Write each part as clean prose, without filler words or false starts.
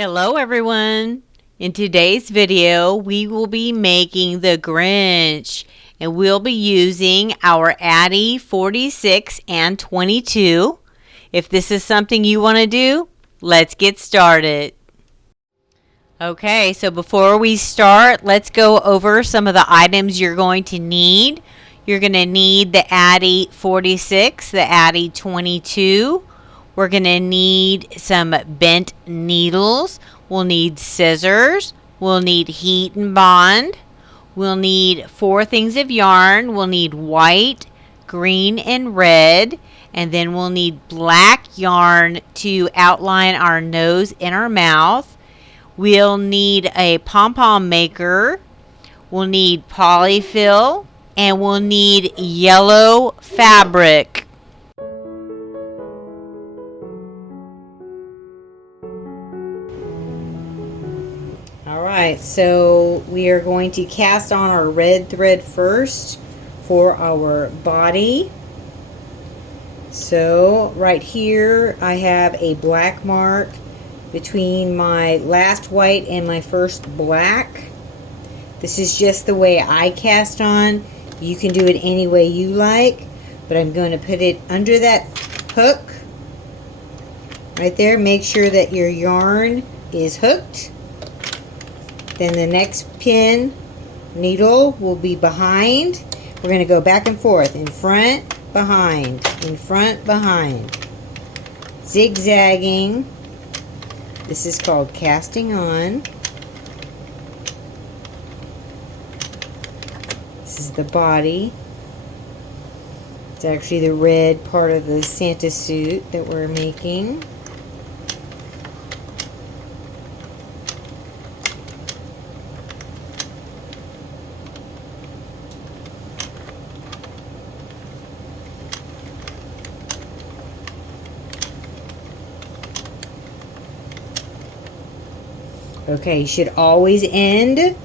Hello everyone! In today's video we will be making the Grinch and we'll be using our Addi 46 and 22. If this is something you want to do, let's get started. Okay, so before we start, let's go over some of the items you're going to need. You're going to need the Addi 46, the Addi 22. We're going to need some bent needles. We'll need scissors. We'll need heat and bond. We'll need 4 things of yarn. We'll need white, green, and red. And then we'll need black yarn to outline our nose and our mouth. We'll need a pom-pom maker. We'll need polyfill. And we'll need yellow fabric. Alright, so we are going to cast on our red thread first for our body. So right here I have a black mark between my last white and my first black. This is just the way I cast on. You can do it any way you like, but I'm going to put it under that hook right there. Make sure that your yarn is hooked. Then the next pin needle will be behind. We're going to go back and forth, in front, behind, in front, behind, zigzagging. This is called casting on. This is the body. It's actually the red part of the Santa suit that we're making. Okay, you should always end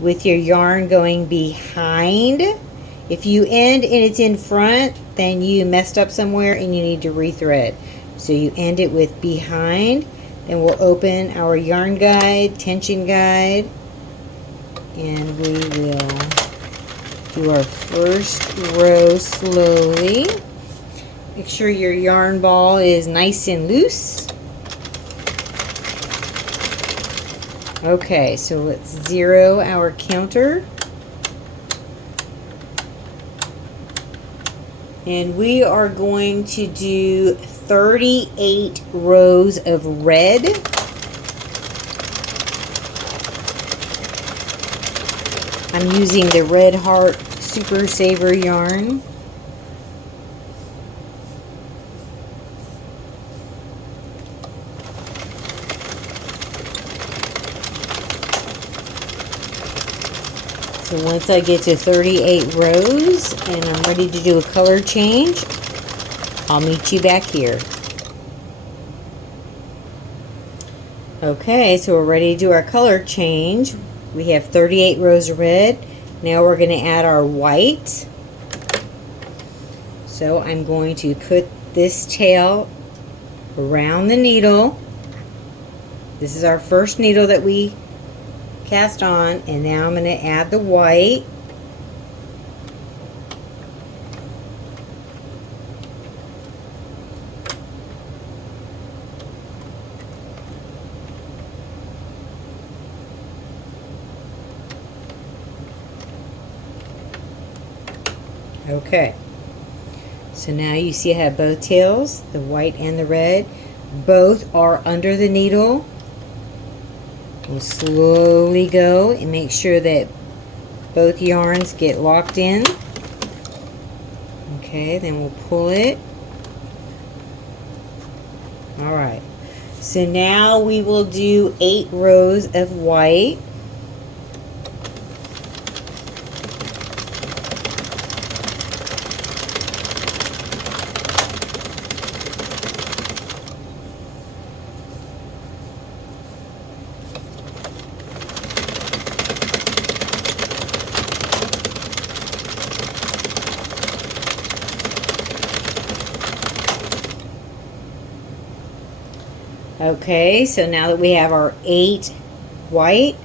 with your yarn going behind. If you end and it's in front, then you messed up somewhere and you need to rethread. So you end it with behind. Then we'll open our yarn guide, tension guide, and we will do our first row slowly. Make sure your yarn ball is nice and loose. Okay, so let's 0 our counter. And we are going to do 38 rows of red. I'm using the Red Heart Super Saver yarn. So once I get to 38 rows and I'm ready to do a color change, I'll meet you back here. Okay, so we're ready to do our color change. We have 38 rows of red. Now we're going to add our white. So I'm going to put this tail around the needle. This is our first needle that we cast on, and now I'm going to add the white. Okay, so now you see I have both tails, the white and the red. Both are under the needle. We'll slowly go and make sure that both yarns get locked in. Okay, then we'll pull it. Alright, so now we will do 8 rows of white. Okay, so now that we have our 8 white,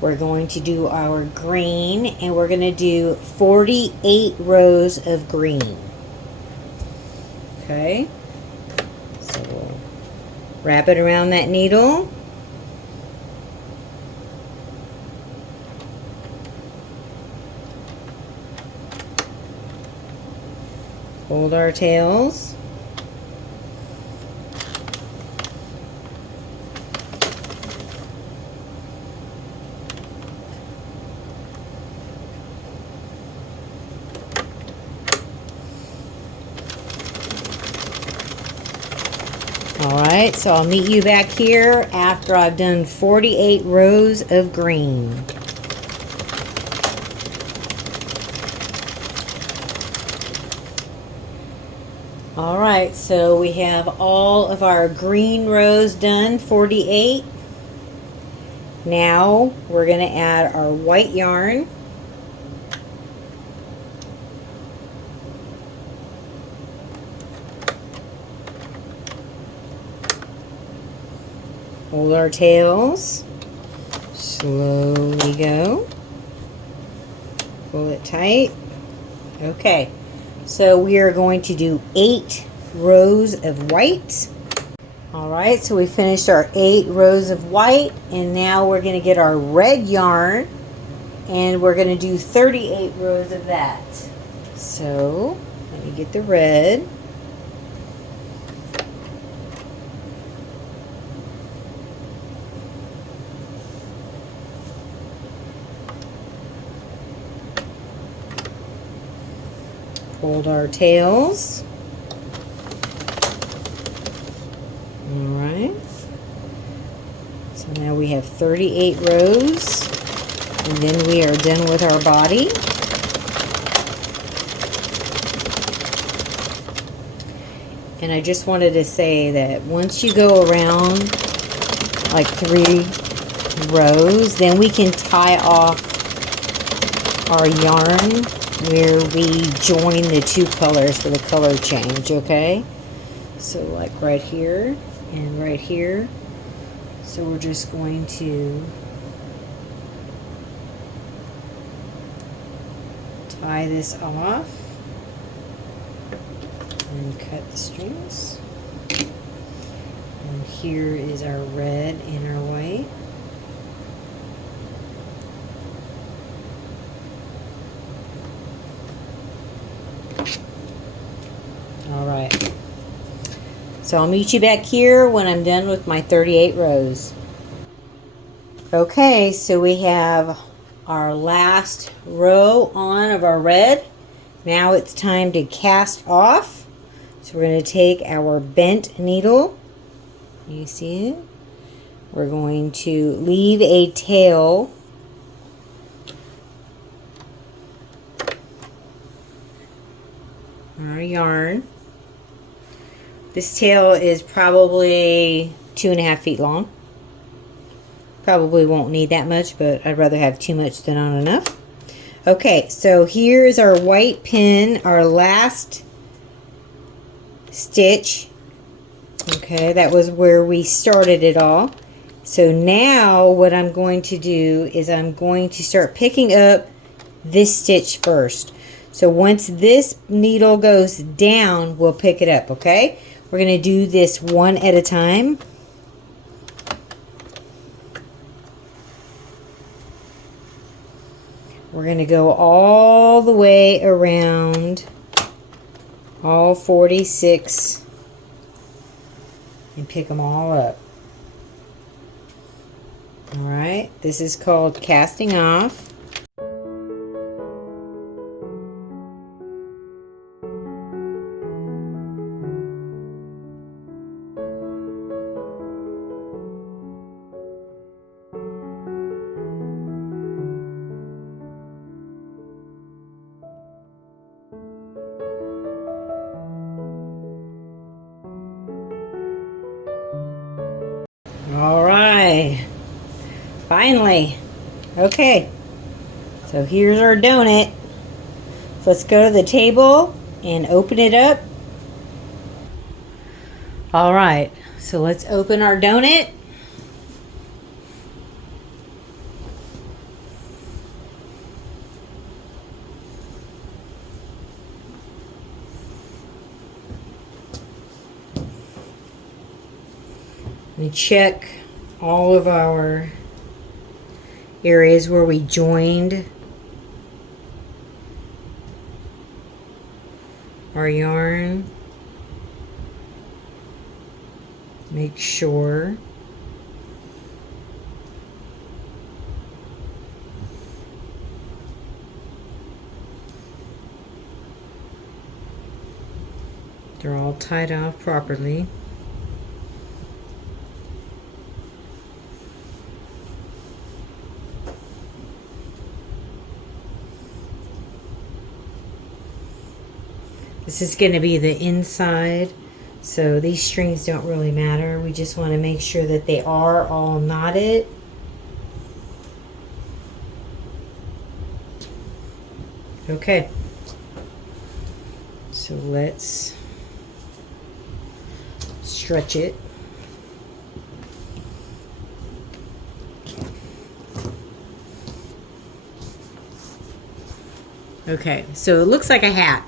we're going to do our green, and we're going to do 48 rows of green. Okay, so we'll wrap it around that needle. Hold our tails. Alright, so I'll meet you back here after I've done 48 rows of green. Alright, so we have all of our green rows done, 48. Now we're going to add our white yarn. Hold our tails, slowly go, pull it tight. Okay, so we are going to do 8 rows of white. Alright, so we finished our 8 rows of white, and now we're going to get our red yarn, and we're going to do 38 rows of that. So, let me get the red. Hold our tails. Alright. So now we have 38 rows, and then we are done with our body. And I just wanted to say that once you go around like 3 rows, then we can tie off our yarn where we join the 2 colors for the color change, okay? So like right here and right here. So we're just going to tie this off and cut the strings. And here is our red and our white. Alright, so I'll meet you back here when I'm done with my 38 rows. Okay, so we have our last row on of our red. Now it's time to cast off. So we're going to take our bent needle. You see it? We're going to leave a tail on our yarn. This tail is probably 2.5 feet long. Probably won't need that much, but I'd rather have too much than not enough. Okay, so here's our white pin, our last stitch. Okay, that was where we started it all. So now what I'm going to do is I'm going to start picking up this stitch first. So once this needle goes down, we'll pick it up, okay? We're going to do this one at a time. We're going to go all the way around all 46 and pick them all up. Alright, this is called casting off. All right, finally. Okay, so here's our donut. So let's go to the table and open it up. All right, so let's open our donut. We check all of our areas where we joined our yarn. Make sure they're all tied off properly. This is going to be the inside, so these strings don't really matter. We just want to make sure that they are all knotted. Okay, so let's stretch it. Okay, so it looks like a hat.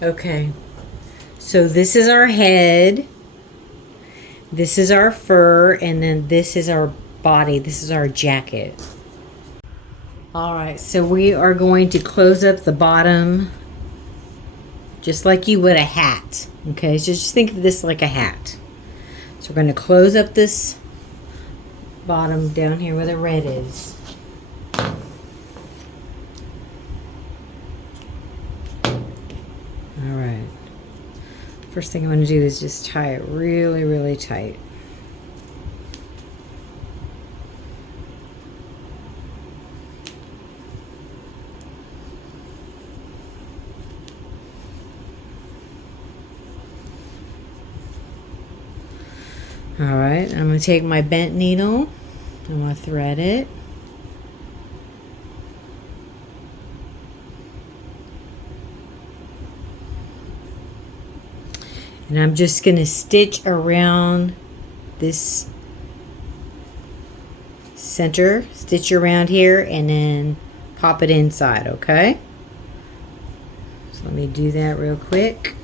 Okay, so this is our head, this is our fur, and then this is our body. This is our jacket. All right, so we are going to close up the bottom just like you would a hat. Okay, so just think of this like a hat. So we're going to close up this bottom down here where the red is. Alright, first thing I'm going to do is just tie it really, really tight. Alright, I'm going to take my bent needle, I'm going to thread it. And I'm just going to stitch around this center, stitch around here, and then pop it inside, okay? So let me do that real quick.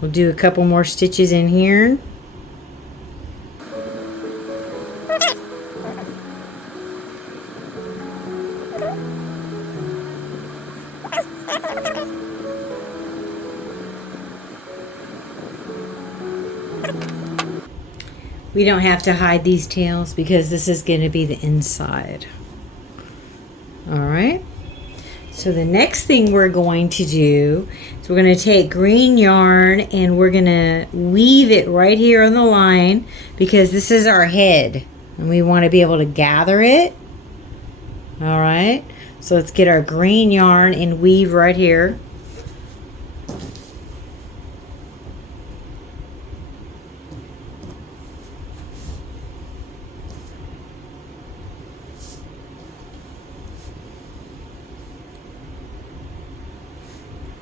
We'll do a couple more stitches in here. We don't have to hide these tails because this is going to be the inside. All right. So the next thing we're going to do is we're going to take green yarn and we're going to weave it right here on the line because this is our head and we want to be able to gather it. All right. So let's get our green yarn and weave right here.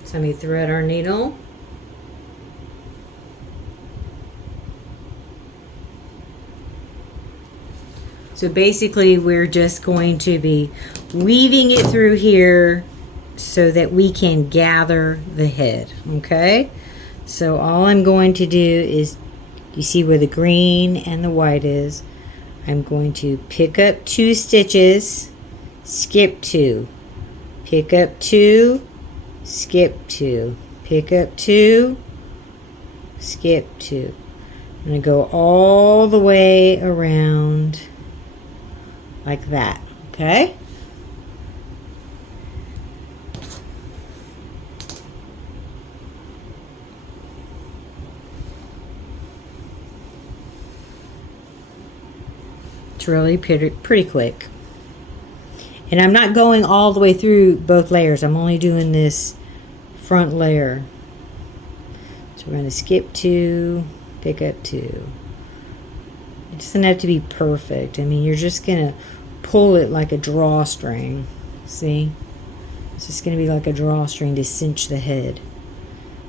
So let me thread our needle. So basically we're just going to be weaving it through here so that we can gather the head, okay? So all I'm going to do is, you see where the green and the white is, I'm going to pick up 2 stitches, skip 2, pick up 2, skip 2, pick up 2, skip 2. I'm going to go all the way around like that, okay? It's really pretty quick. And I'm not going all the way through both layers. I'm only doing this front layer. So we're going to skip 2, pick up 2. It doesn't have to be perfect. I mean, you're just going to pull it like a drawstring. See? It's just going to be like a drawstring to cinch the head.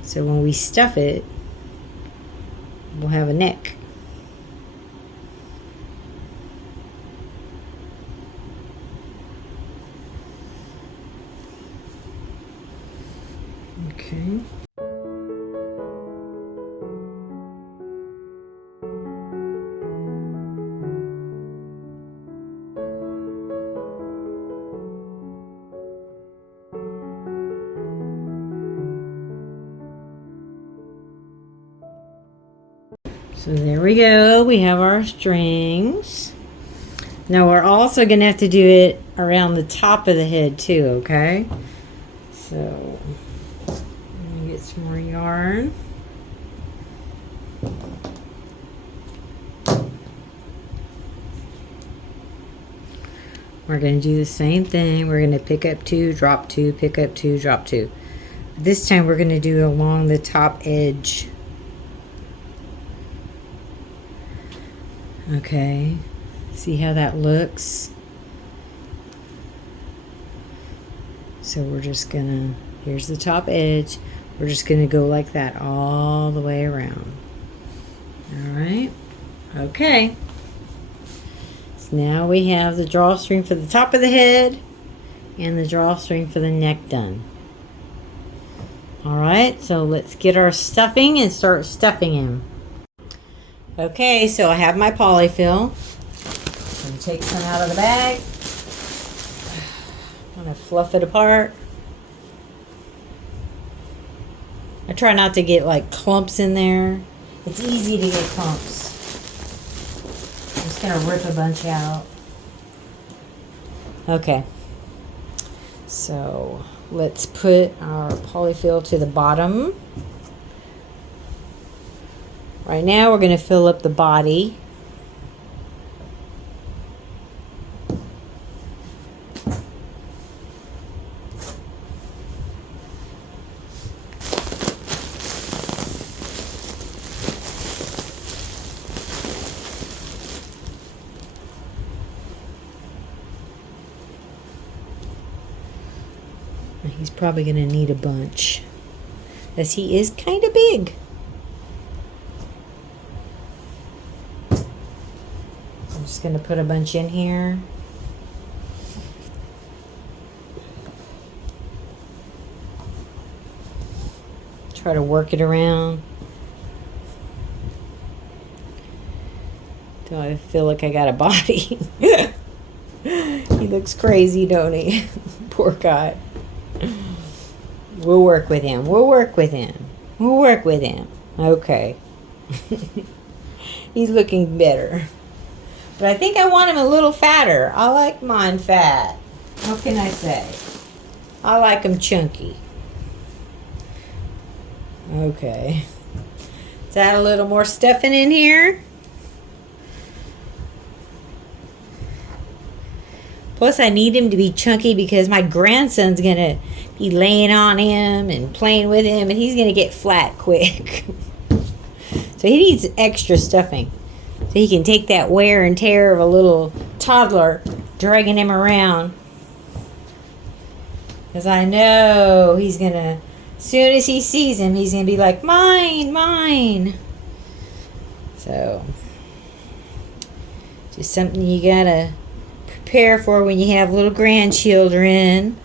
So when we stuff it, we'll have a neck. Okay. So there we go. We have our strings. Now we're also going to have to do it around the top of the head too, okay? So let me get some more yarn. We're going to do the same thing. We're going to pick up 2, drop 2, pick up 2, drop 2. This time we're going to do it along the top edge. Okay, see how that looks? So we're just gonna, here's the top edge. We're just gonna go like that all the way around. All right, okay. So now we have the drawstring for the top of the head and the drawstring for the neck done. All right, so let's get our stuffing and start stuffing him. Okay, so I have my polyfill. I'm going to take some out of the bag. I'm going to fluff it apart. I try not to get like clumps in there. It's easy to get clumps. I'm just going to rip a bunch out. Okay. So let's put our polyfill to the bottom. Right now we're going to fill up the body. He's probably going to need a bunch, as he is kind of big. I'm just going to put a bunch in here. Try to work it around. Till I feel like I got a body. He looks crazy, don't he? Poor guy. We'll work with him. We'll work with him. We'll work with him. Okay. He's looking better. But I think I want him a little fatter. I like mine fat. What can I say? I like him chunky. Okay. Is that a little more stuffing in here? Plus, I need him to be chunky because my grandson's going to be laying on him and playing with him, and he's going to get flat quick. So he needs extra stuffing. So he can take that wear and tear of a little toddler dragging him around. Because I know he's going to, as soon as he sees him, he's going to be like, mine, mine. So, just something you got to prepare for when you have little grandchildren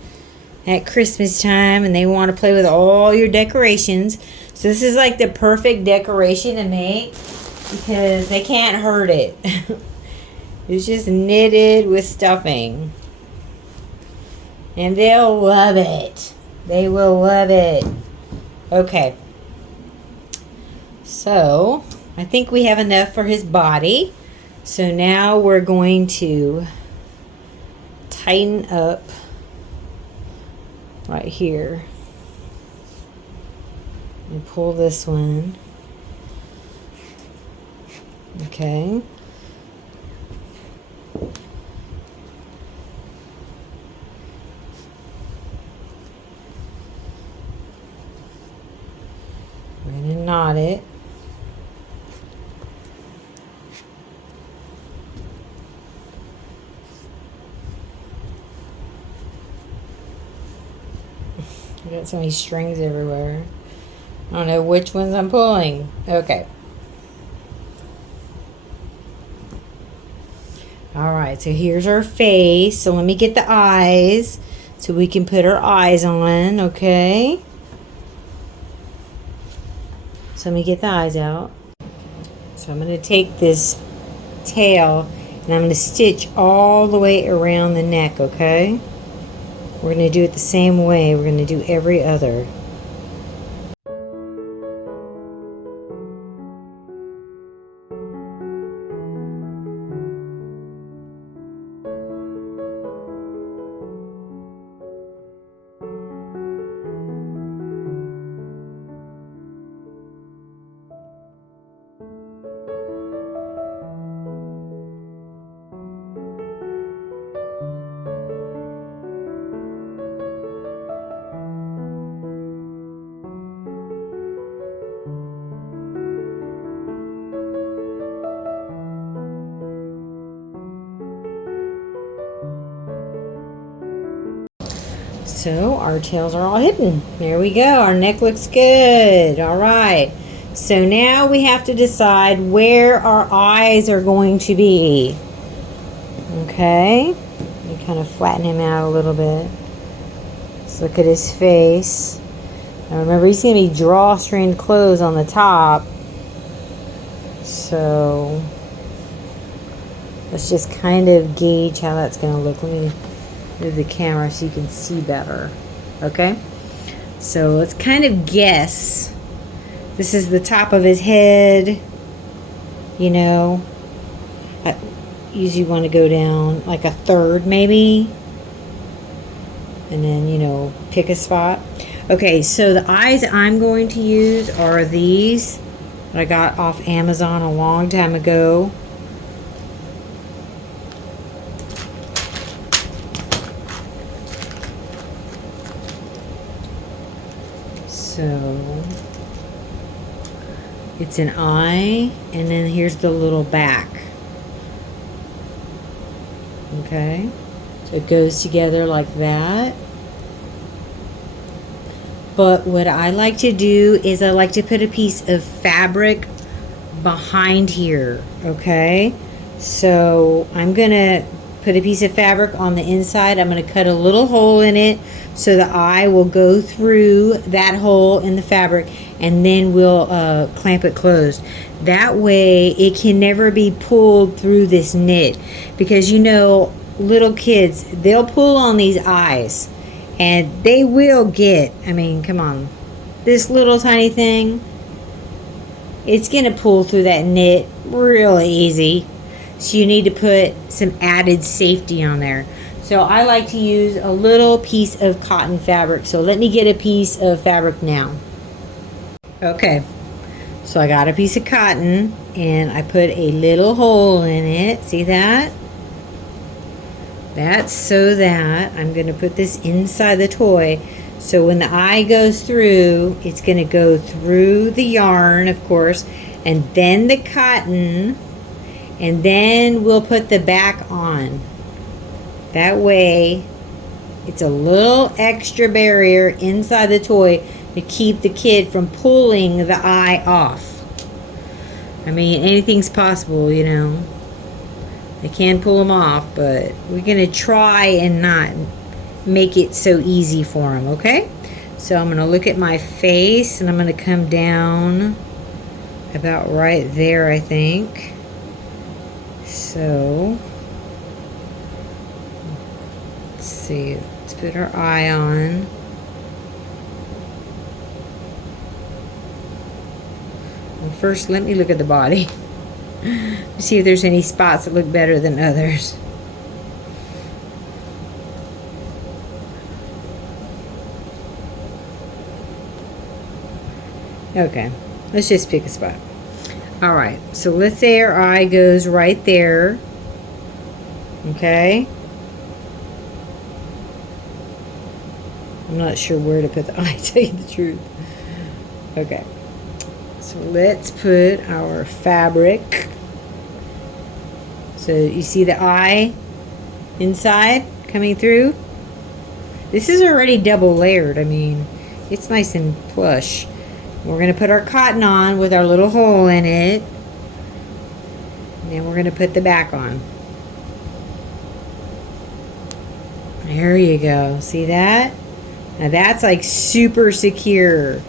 at Christmas time and they want to play with all your decorations. So this is like the perfect decoration to make because they can't hurt it. It's just knitted with stuffing. And they'll love it. They will love it. Okay. So, I think we have enough for his body. So now we're going to tighten up right here and pull this one. it. I got so many strings everywhere. I don't know which ones I'm pulling. Okay. Alright, so here's our face. So let me get the eyes so we can put our eyes on, okay? So let me get the eyes out. So I'm going to take this tail and I'm going to stitch all the way around the neck, okay? We're going to do it the same way. We're going to do every other. So our tails are all hidden. There we go. Our neck looks good. All right. So now we have to decide where our eyes are going to be. Okay. Let me kind of flatten him out a little bit. Let's look at his face. Now remember, he's going to be drawstring clothes on the top. So let's just kind of gauge how that's going to look. Let me move the camera so you can see better. Okay, so let's kind of guess. This is the top of his head. You know, I usually want to go down like a third maybe, and then, you know, pick a spot. Okay, so the eyes I'm going to use are these that I got off Amazon a long time ago. So it's an eye, and then here's the little back. Okay, so it goes together like that. But what I like to do is I like to put a piece of fabric behind here. Okay, so I'm gonna put a piece of fabric on the inside. I'm gonna cut a little hole in it so the eye will go through that hole in the fabric, and then we'll clamp it closed. That way it can never be pulled through this knit, because you know, little kids, they'll pull on these eyes and they will get, I mean, come on, this little tiny thing, it's gonna pull through that knit really easy. So you need to put some added safety on there. So I like to use a little piece of cotton fabric. So let me get a piece of fabric now. Okay, so I got a piece of cotton and I put a little hole in it. See that? That's so that I'm going to put this inside the toy. So when the eye goes through, it's going to go through the yarn, of course, and then the cotton, and then we'll put the back on. That way, it's a little extra barrier inside the toy to keep the kid from pulling the eye off. I mean, anything's possible, you know. They can pull them off, but we're going to try and not make it so easy for them, okay? So I'm going to look at my face, and I'm going to come down about right there, I think. So let's see, let's put our eye on. Well, first let me look at the body. See if there's any spots that look better than others. Okay, let's just pick a spot. Alright, so let's say our eye goes right there. Okay. I'm not sure where to put the eye, to tell you the truth. Okay. So let's put our fabric. So you see the eye inside coming through? This is already double layered. I mean, it's nice and plush. We're going to put our cotton on with our little hole in it. And then we're going to put the back on. There you go. See that? Now that's like super secure.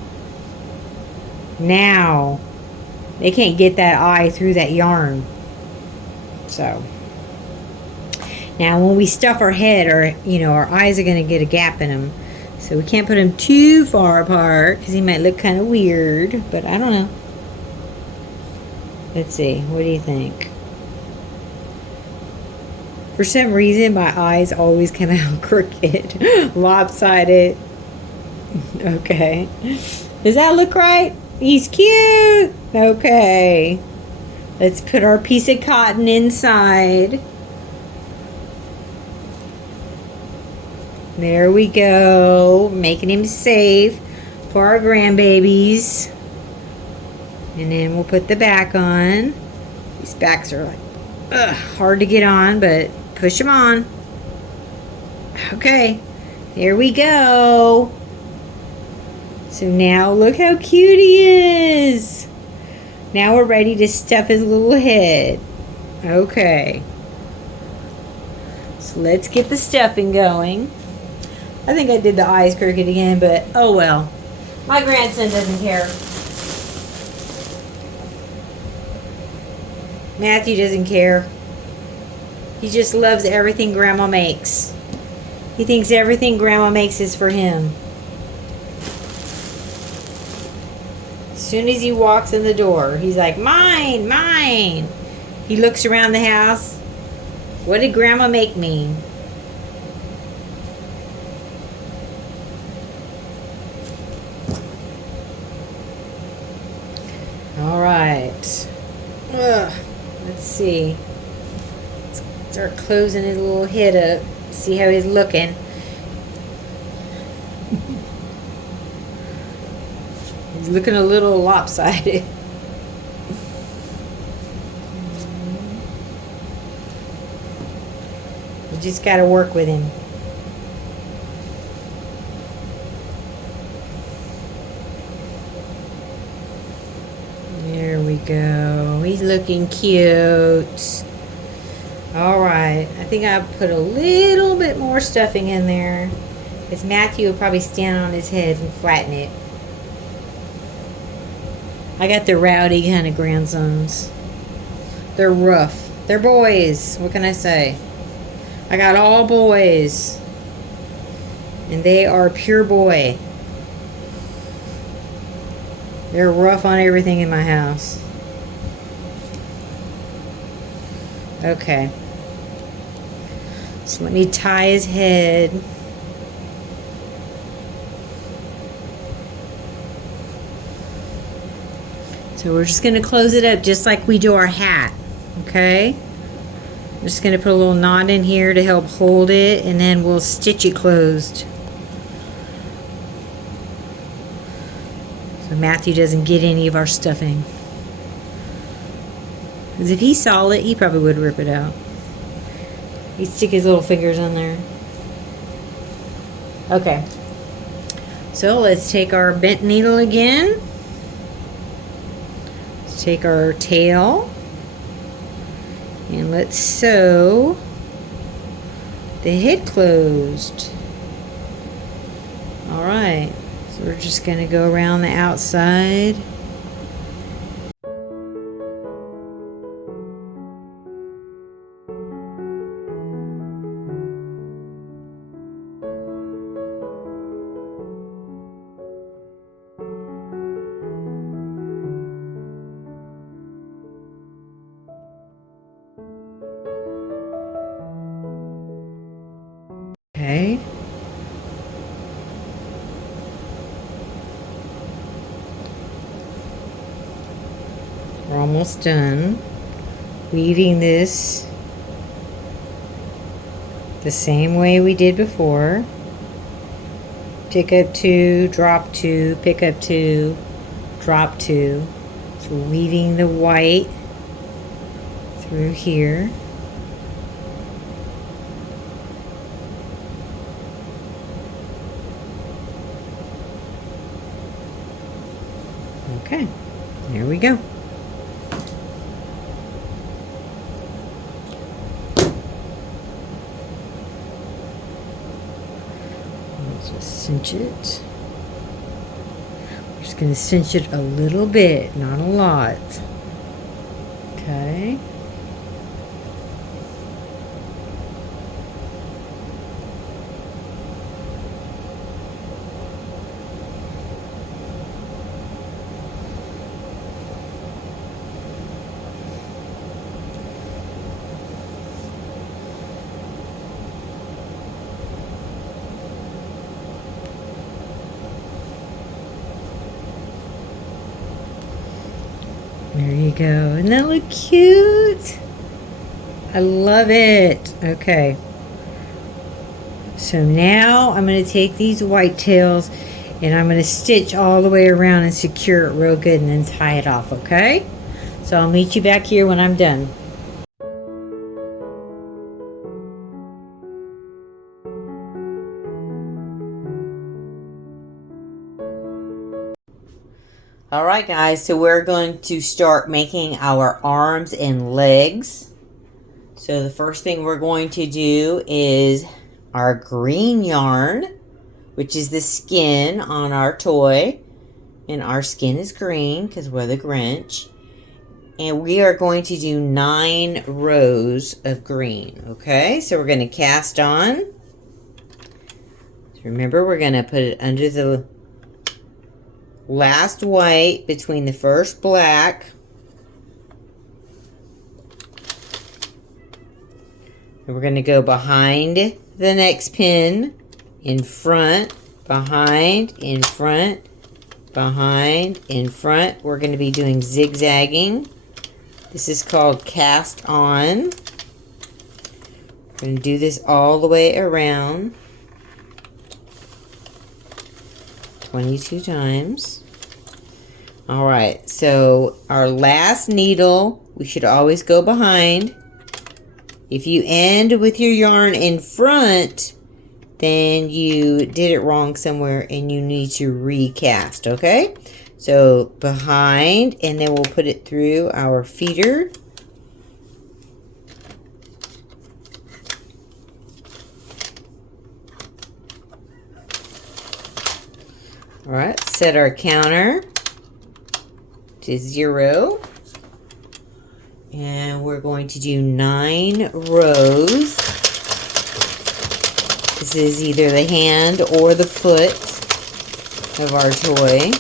Now they can't get that eye through that yarn. So now when we stuff our head, our eyes are going to get a gap in them. So we can't put them too far apart because he might look kind of weird, but I don't know. Let's see. What do you think? For some reason, my eyes always come out crooked, lopsided. Okay. Does that look right? He's cute. Okay. Let's put our piece of cotton inside. There we go. Making him safe for our grandbabies. And then we'll put the back on. These backs are like hard to get on, but push them on. Okay. There we go. So now look how cute he is. Now we're ready to stuff his little head. Okay. So let's get the stuffing going. I think I did the eyes crooked again, but oh well. My grandson doesn't care. Matthew doesn't care. He just loves everything Grandma makes. He thinks everything Grandma makes is for him. As soon as he walks in the door, he's like, mine, mine. He looks around the house. What did Grandma make me? All right. Let's see. Let's start closing his little head up. See how he's looking. He's looking a little lopsided. You just got to work with him. There we go. He's looking cute. All right. I think I put a little bit more stuffing in there, because Matthew will probably stand on his head and flatten it. I got the rowdy kind of grandsons. They're rough. They're boys. What can I say? I got all boys. And they are pure boy. They're rough on everything in my house. Okay. So let me tie his head. So we're just going to close it up just like we do our hat. Okay? I'm just going to put a little knot in here to help hold it, and then we'll stitch it closed. So Matthew doesn't get any of our stuffing. Because if he saw it, he probably would rip it out. He'd stick his little fingers on there. Okay. So let's take our bent needle again. Let's take our tail. And let's sew the head closed. Alright. So we're just going to go around the outside. Okay. We're almost done weaving this the same way we did before. Pick up 2, drop 2, pick up 2, drop 2. So weaving the white through here. Okay, there we go. Let's just cinch it. We're just going to cinch it a little bit, not a lot. Okay. There you go. Doesn't that look cute? I love it. Okay. So now I'm going to take these white tails and I'm going to stitch all the way around and secure it real good and then tie it off, okay? So I'll meet you back here when I'm done. Alright guys, so we're going to start making our arms and legs. So the first thing we're going to do is our green yarn, which is the skin on our toy. And our skin is green because we're the Grinch. And we are going to do 9 rows of green, okay? So we're going to cast on. So remember, we're going to put it under the last white between the first black. And we're going to go behind the next pin, in front, behind, in front, behind, in front. We're going to be doing zigzagging. This is called cast on. We're going to do this all the way around 22 times. Alright, so our last needle, we should always go behind. If you end with your yarn in front, then you did it wrong somewhere and you need to recast, okay? So behind, and then we'll put it through our feeder. Alright, set our counter to 0. And we're going to do 9 rows. This is either the hand or the foot of our toy.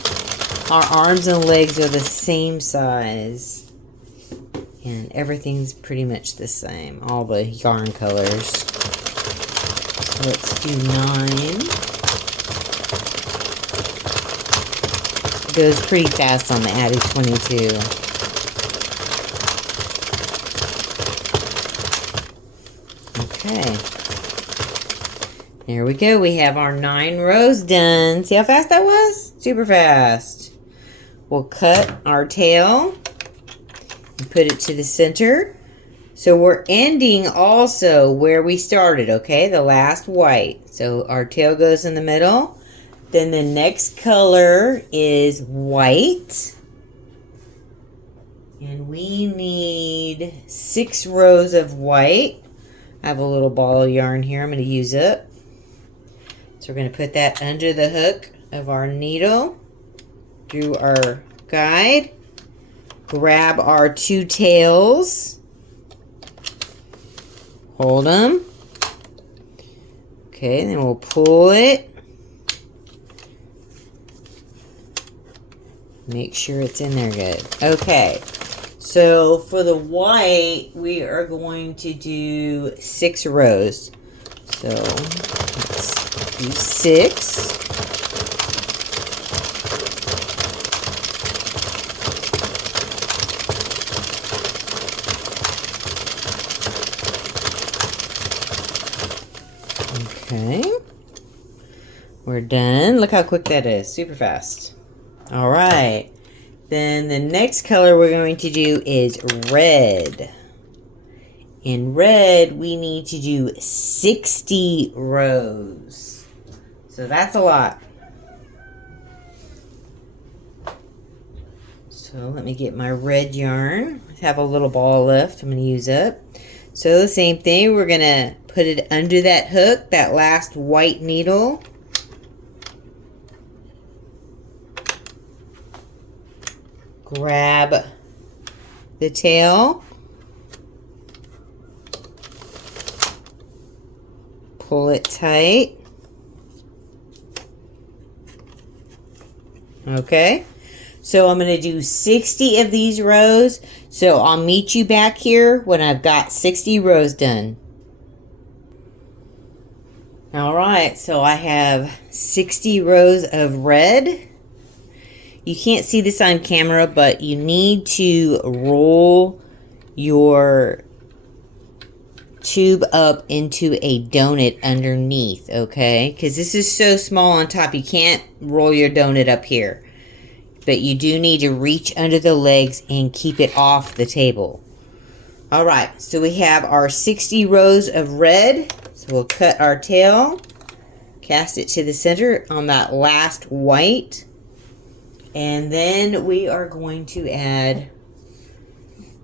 Our arms and legs are the same size. And everything's pretty much the same. All the yarn colors. So let's do 9. It goes pretty fast on the Addi 22. Okay. There we go. We have our 9 rows done. See how fast that was? Super fast. We'll cut our tail and put it to the center. So we're ending also where we started, okay? The last white. So our tail goes in the middle. Then the next color is white. And we need 6 rows of white. I have a little ball of yarn here I'm going to use up. So we're going to put that under the hook of our needle, through our guide, grab our 2 tails, hold them. Okay, then we'll pull it. Make sure it's in there good. Okay, so for the white, we are going to do 6 rows. So let's do 6. Okay, we're done. Look how quick that is. Super fast. All right. Then the next color we're going to do is red. In red, we need to do 60 rows. So that's a lot. So let me get my red yarn. I have a little ball left I'm going to use up. So the same thing, we're going to put it under that hook, that last white needle. Grab the tail. Pull it tight. Okay. So I'm going to do 60 of these rows. So I'll meet you back here when I've got 60 rows done. Alright, so I have 60 rows of red. You can't see this on camera, but you need to roll your tube up into a donut underneath, okay? Because this is so small on top, you can't roll your donut up here. But you do need to reach under the legs and keep it off the table. Alright, so we have our 60 rows of red. So we'll cut our tail, cast it to the center on that last white. And then we are going to add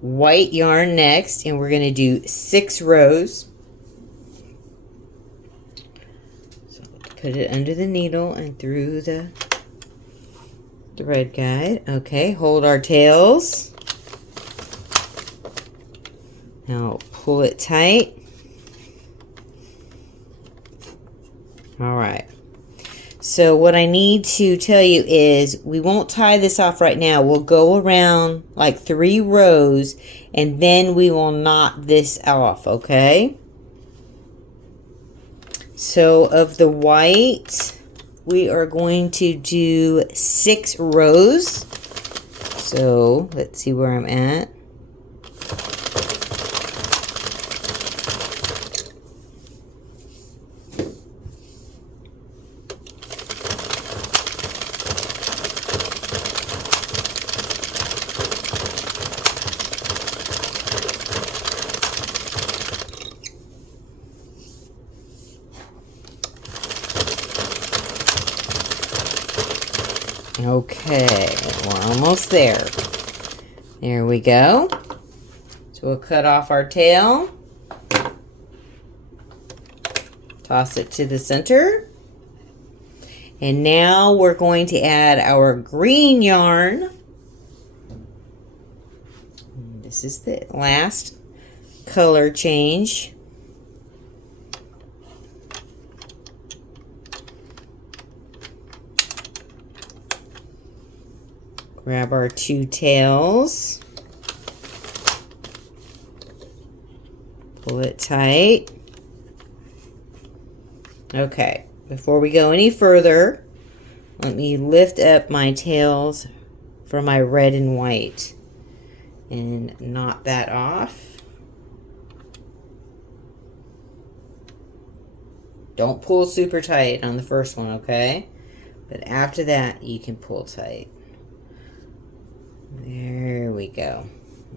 white yarn next, and we're going to do 6 rows. So put it under the needle and through the thread guide. Okay, hold our tails. Now pull it tight. All right. So what I need to tell you is we won't tie this off right now. We'll go around like 3 rows and then we will knot this off, okay? So of the white, we are going to do 6 rows. So let's see where I'm at. Okay, we're almost there. There we go. So we'll cut off our tail. Toss it to the center. And now we're going to add our green yarn. This is the last color change. Grab our 2 tails. Pull it tight. Okay, before we go any further, let me lift up my tails for my red and white and knot that off. Don't pull super tight on the first one, okay? But after that, you can pull tight. There we go.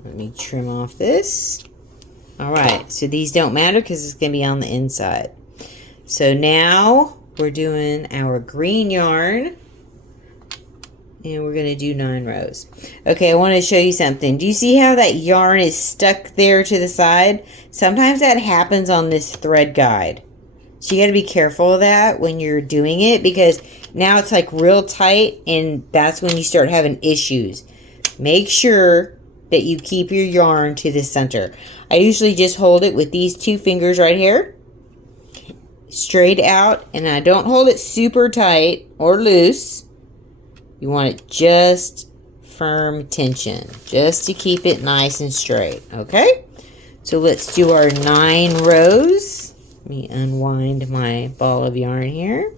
Let me trim off this. Alright, so these don't matter because it's going to be on the inside. So now we're doing our green yarn. And we're going to do 9 rows. Okay, I want to show you something. Do you see how that yarn is stuck there to the side? Sometimes that happens on this thread guide. So you got to be careful of that when you're doing it, because now it's like real tight and that's when you start having issues. Make sure that you keep your yarn to the center. I usually just hold it with these 2 fingers right here, straight out, and I don't hold it super tight or loose. You want it just firm tension, just to keep it nice and straight, okay? So let's do our 9 rows. Let me unwind my ball of yarn here.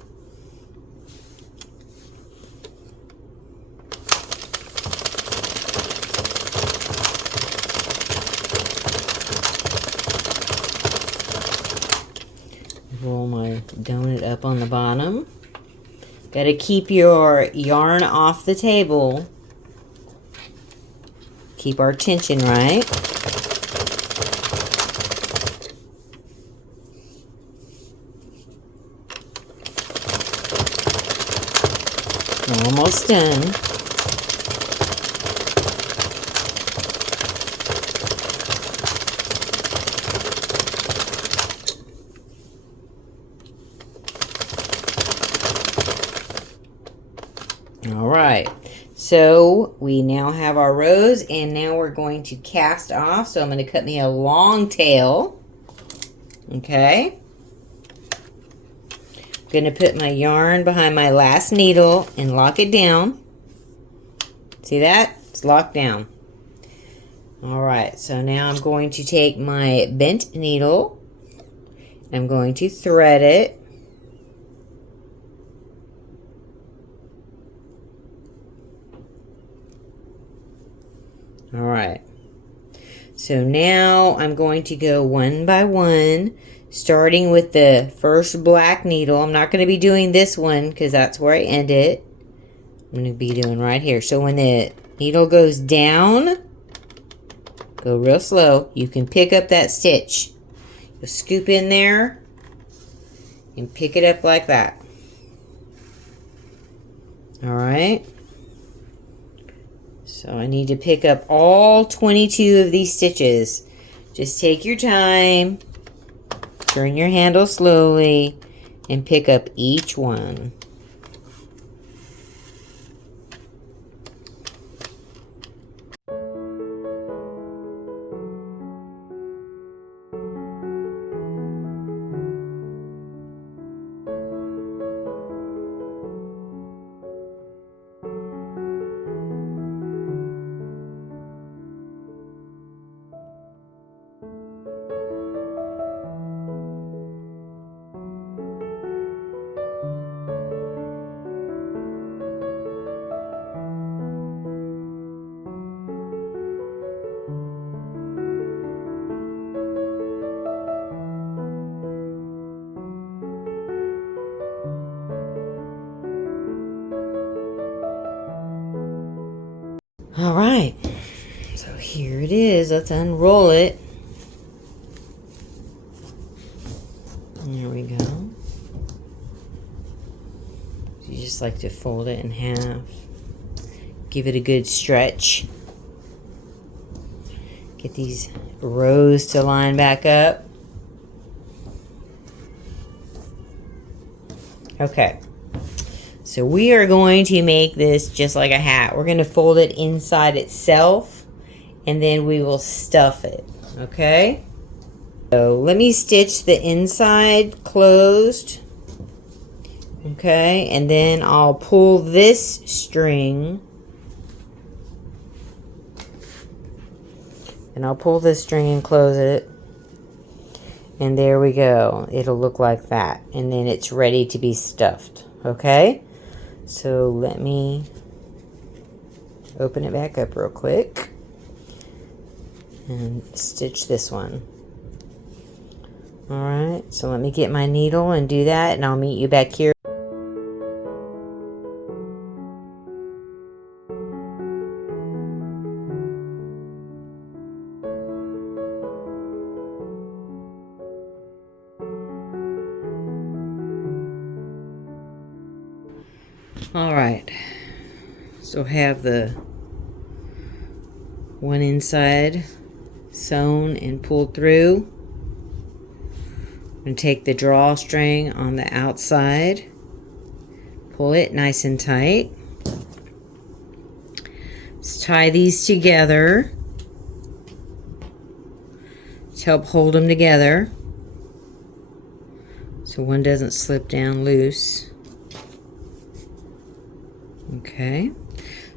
Roll my donut up on the bottom. Got to keep your yarn off the table Keep our tension right. We're almost done. All right, so we now have our rows, and now we're going to cast off. So I'm going to cut me a long tail. Okay. I'm going to put my yarn behind my last needle and lock it down. See that? It's locked down. All right, so now I'm going to take my bent needle. I'm going to thread it. All right, so now I'm going to go one by one, starting with the first black needle. I'm not going to be doing this one because that's where I end it. I'm going to be doing right here. So when the needle goes down, go real slow. You can pick up that stitch. You'll scoop in there and pick it up like that. All right. So I need to pick up all 22 of these stitches. Just take your time, turn your handle slowly, and pick up each one. All right, so here it is. Let's unroll it. There we go. You just like to fold it in half. Give it a good stretch. Get these rows to line back up. Okay. So we are going to make this just like a hat. We're going to fold it inside itself, and then we will stuff it, okay? So let me stitch the inside closed, okay? And then I'll pull this string, and I'll pull this string and close it. And there we go. It'll look like that. And then it's ready to be stuffed, okay? So let me open it back up real quick and stitch this one. All right, so let me get my needle and do that, and I'll meet you back here. All right, so have the one inside sewn and pulled through. I'm going to take the drawstring on the outside, pull it nice and tight. Let's tie these together to help hold them together so one doesn't slip down loose. Okay,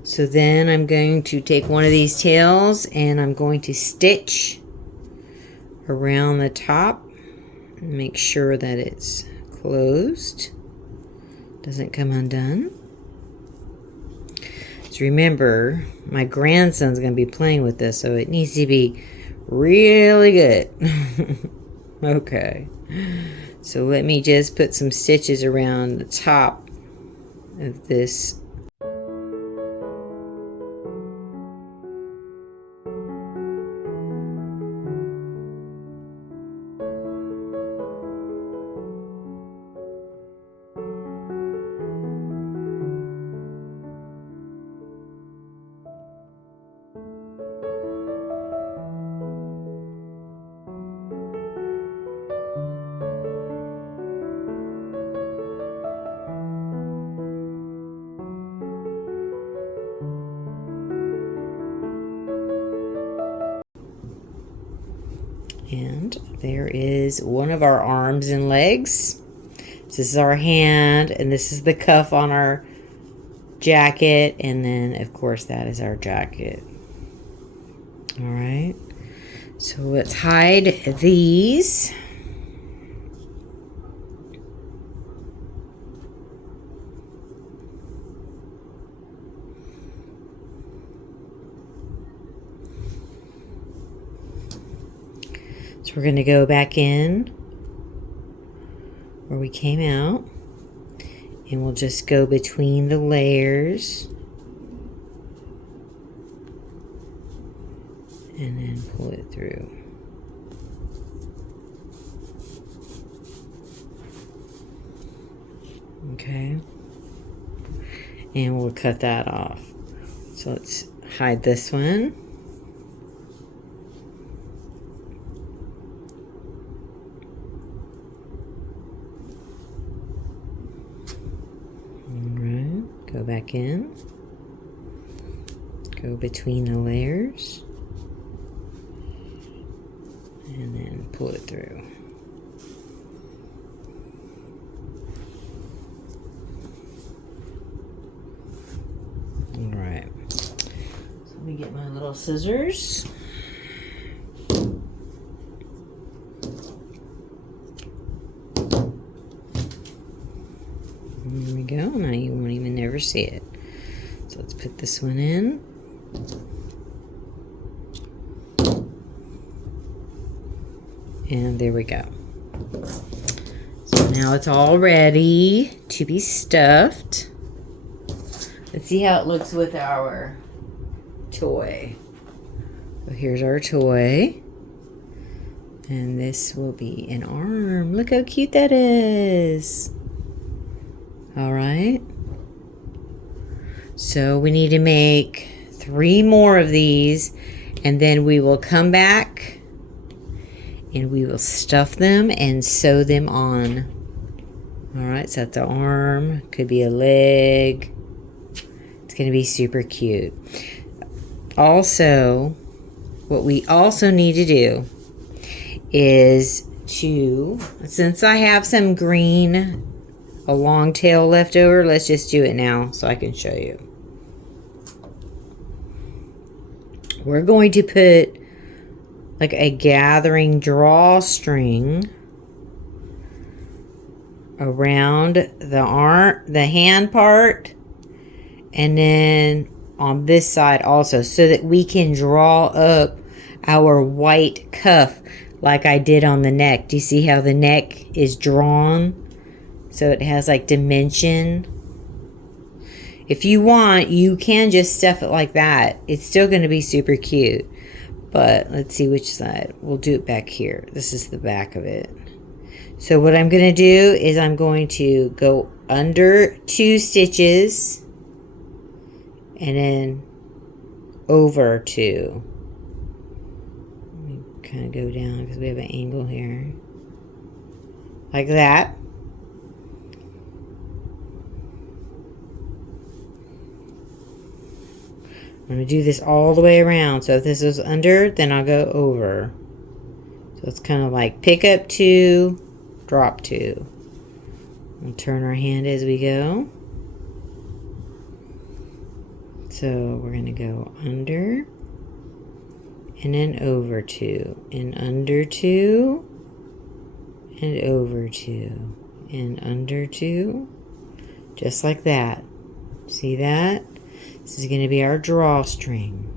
so then I'm going to take one of these tails and I'm going to stitch around the top and make sure that it's closed, doesn't come undone. So remember, my grandson's going to be playing with this, so it needs to be really good. Okay, so let me just put some stitches around the top of this. there is one of our arms and legs. This is our hand, and this is the cuff on our jacket, and then of course that is our jacket. All right, so let's hide these. So we're going to go back in where we came out, and we'll just go between the layers and then pull it through. Okay, and we'll cut that off. So let's hide this one. Go back in, go between the layers, and then pull it through. All right, so let me get my little scissors. There we go. Now you won't even never see it. So let's put this one in. And there we go. So now it's all ready to be stuffed. Let's see how it looks with our toy. So here's our toy. And this will be an arm. Look how cute that is. All right, so we need to make 3 more of these, and then we will come back and we will stuff them and sew them on. All right, so that's an arm, could be a leg. It's gonna be super cute. Also, what we also need to do is since I have some green, a long tail left over, let's just do it now so I can show you. We're going to put like a gathering drawstring around the hand part, and then on this side also, so that we can draw up our white cuff like I did on the neck. Do you see how the neck is drawn? So it has like dimension. If you want, you can just stuff it like that. It's still going to be super cute. But let's see which side. We'll do it back here. This is the back of it. So what I'm going to do is I'm going to go under 2 stitches and then over 2. Let me kind of go down because we have an angle here. Like that. I'm going to do this all the way around. So if this is under, then I'll go over. So it's kind of like pick up 2, drop 2. We'll turn our hand as we go. So we're going to go under and then over 2 and under 2 and over 2 and under 2, just like that. See that? This is going to be our drawstring.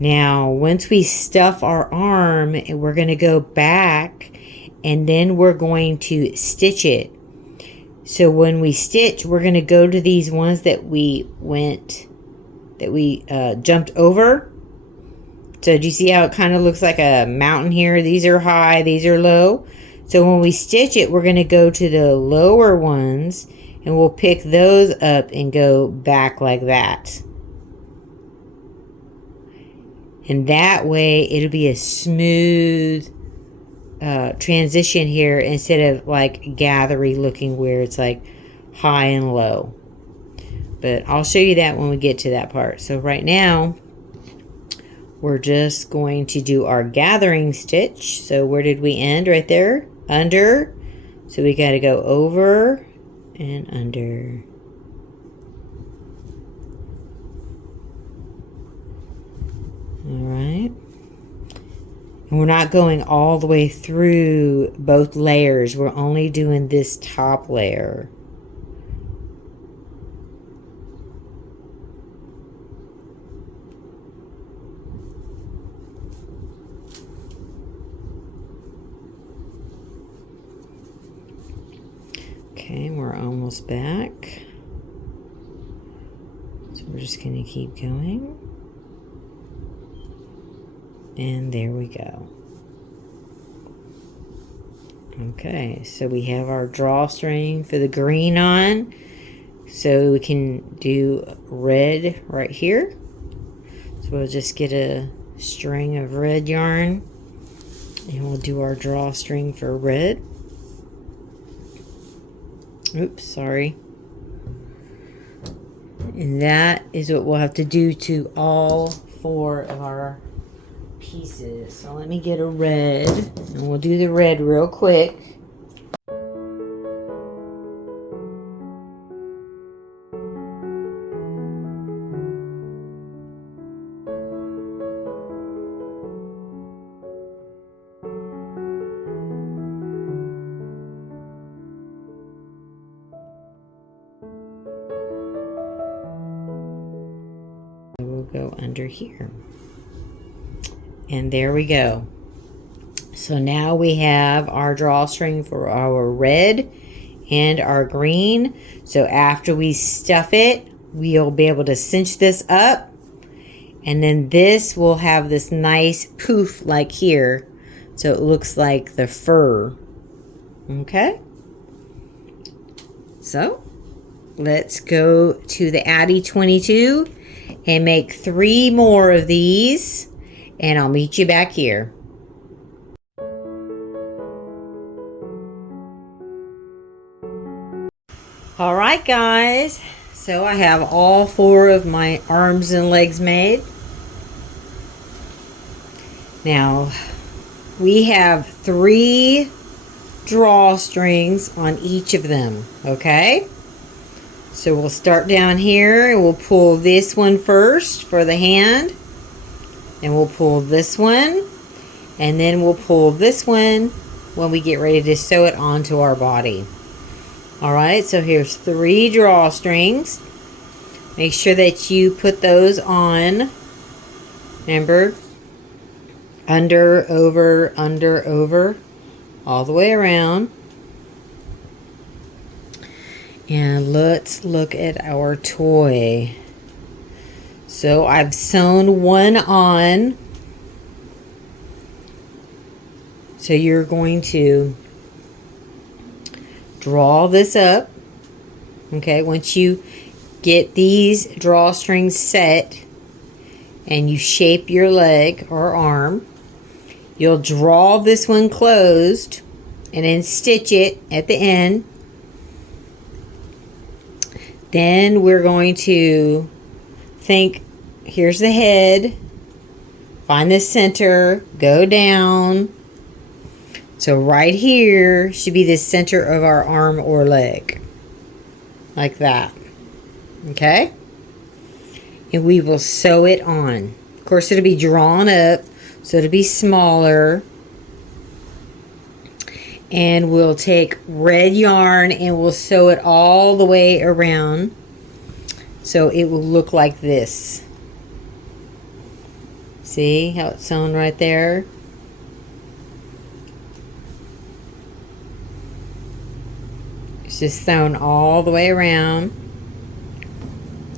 Now, once we stuff our arm, we're going to go back and then we're going to stitch it. So when we stitch, we're going to go to these ones that we jumped over. So do you see how it kind of looks like a mountain here? These are high, these are low. So when we stitch it, we're going to go to the lower ones and we'll pick those up and go back like that. And that way it'll be a smooth transition here instead of like gathery looking where it's like high and low. But I'll show you that when we get to that part. So right now we're just going to do our gathering stitch. So where did we end? Right there, under. So we got to go over and under. All right. And we're not going all the way through both layers. We're only doing this top layer. Okay, we're almost back. So we're just going to keep going. And there we go. Okay, so we have our drawstring for the green on. So we can do red right here. So we'll just get a string of red yarn. And we'll do our drawstring for red. Oops, sorry. And that is what we'll have to do to all 4 of our pieces. So let me get a red, and we'll do the red real quick. We'll go under here. And there we go. So now we have our drawstring for our red and our green. So after we stuff it, we'll be able to cinch this up. And then this will have this nice poof like here. So it looks like the fur. Okay. So let's go to the Addi 22 and make 3 more of these. And I'll meet you back here. All right, guys. So I have all 4 of my arms and legs made. Now, we have 3 drawstrings on each of them, okay? So we'll start down here and we'll pull this one first for the hand. And we'll pull this one, and then we'll pull this one when we get ready to sew it onto our body. All right, so here's 3 drawstrings. Make sure that you put those on, remember, under, over, all the way around. And let's look at our toy. So I've sewn one on. So you're going to draw this up. Okay, once you get these drawstrings set and you shape your leg or arm, you'll draw this one closed and then stitch it at the end. Then we're going to think, here's the head, find the center, go down. So right here should be the center of our arm or leg, like that. Okay, and we will sew it on. Of course, it'll be drawn up, so it'll be smaller. And we'll take red yarn and we'll sew it all the way around, so it will look like this. See how it's sewn right there? It's just sewn all the way around.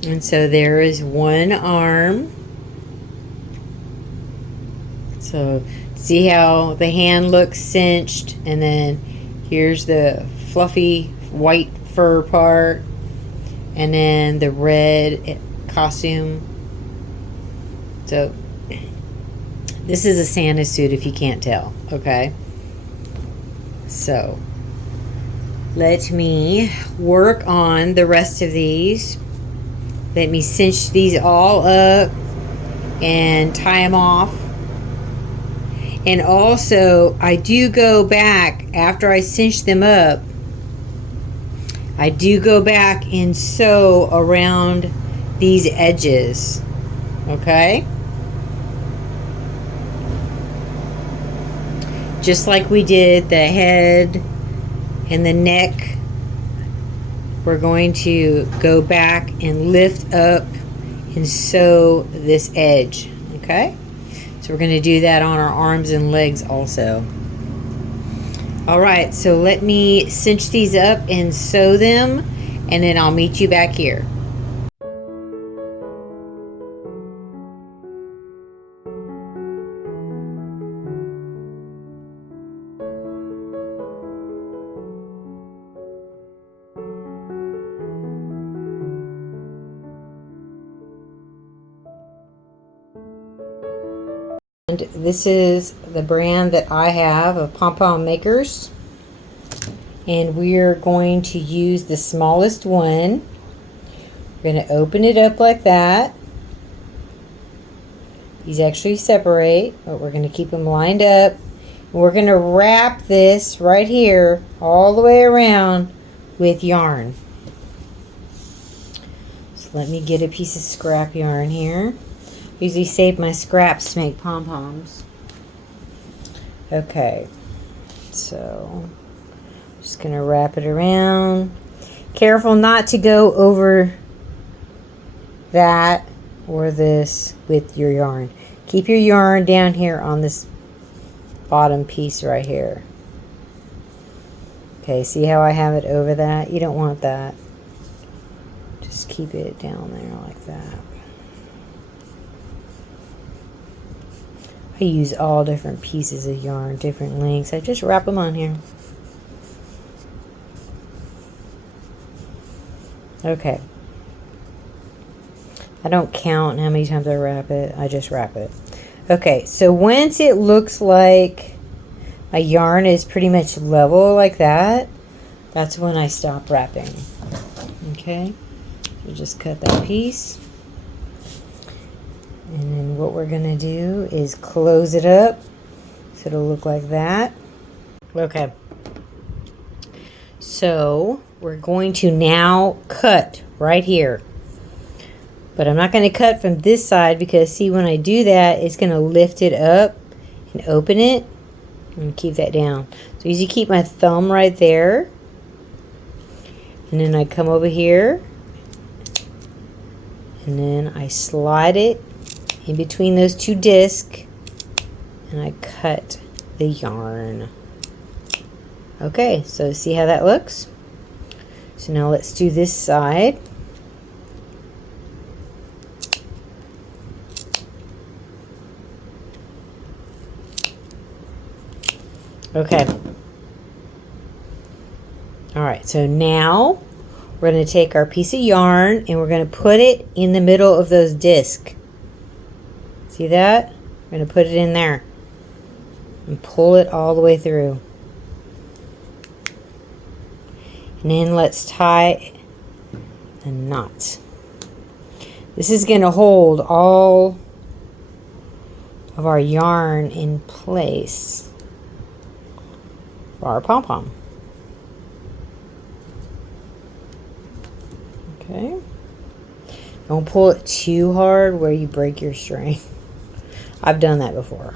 And so there is one arm. So see how the hand looks cinched, and then here's the fluffy white fur part, and then the red costume. So this is a Santa suit if you can't tell, okay? So let me work on the rest of these. Let me cinch these all up and tie them off. And also, I do go back after I cinch them up. I do go back and sew around these edges. Okay? Just like we did the head and the neck, we're going to go back and lift up and sew this edge. Okay? So we're going to do that on our arms and legs also. Alright, so let me cinch these up and sew them, and then I'll meet you back here. And this is the brand that I have of pom-pom makers, and we're going to use the smallest one. We're going to open it up like that. These actually separate, but we're going to keep them lined up. And we're going to wrap this right here all the way around with yarn. So let me get a piece of scrap yarn here. Usually save my scraps to make pom-poms. Okay, so just gonna wrap it around. Careful not to go over that or this with your yarn. Keep your yarn down here on this bottom piece right here. Okay, see how I have it over that? You don't want that. Just keep it down there like that. I use all different pieces of yarn, different lengths. I just wrap them on here. Okay. I don't count how many times I wrap it. I just wrap it. Okay, so once it looks like my yarn is pretty much level like that, that's when I stop wrapping. Okay, so just cut that piece. And then what we're going to do is close it up so it'll look like that. Okay. So we're going to now cut right here. But I'm not going to cut from this side because see when I do that it's going to lift it up and open it. And keep that down. So usually keep my thumb right there. And then I come over here. And then I slide it in between those two discs, and I cut the yarn. Okay, so see how that looks? So now let's do this side. Okay. Alright, so now we're going to take our piece of yarn and we're going to put it in the middle of those discs. See that? We're going to put it in there and pull it all the way through. And then let's tie a knot. This is going to hold all of our yarn in place for our pom-pom. Okay. Don't pull it too hard where you break your string. I've done that before.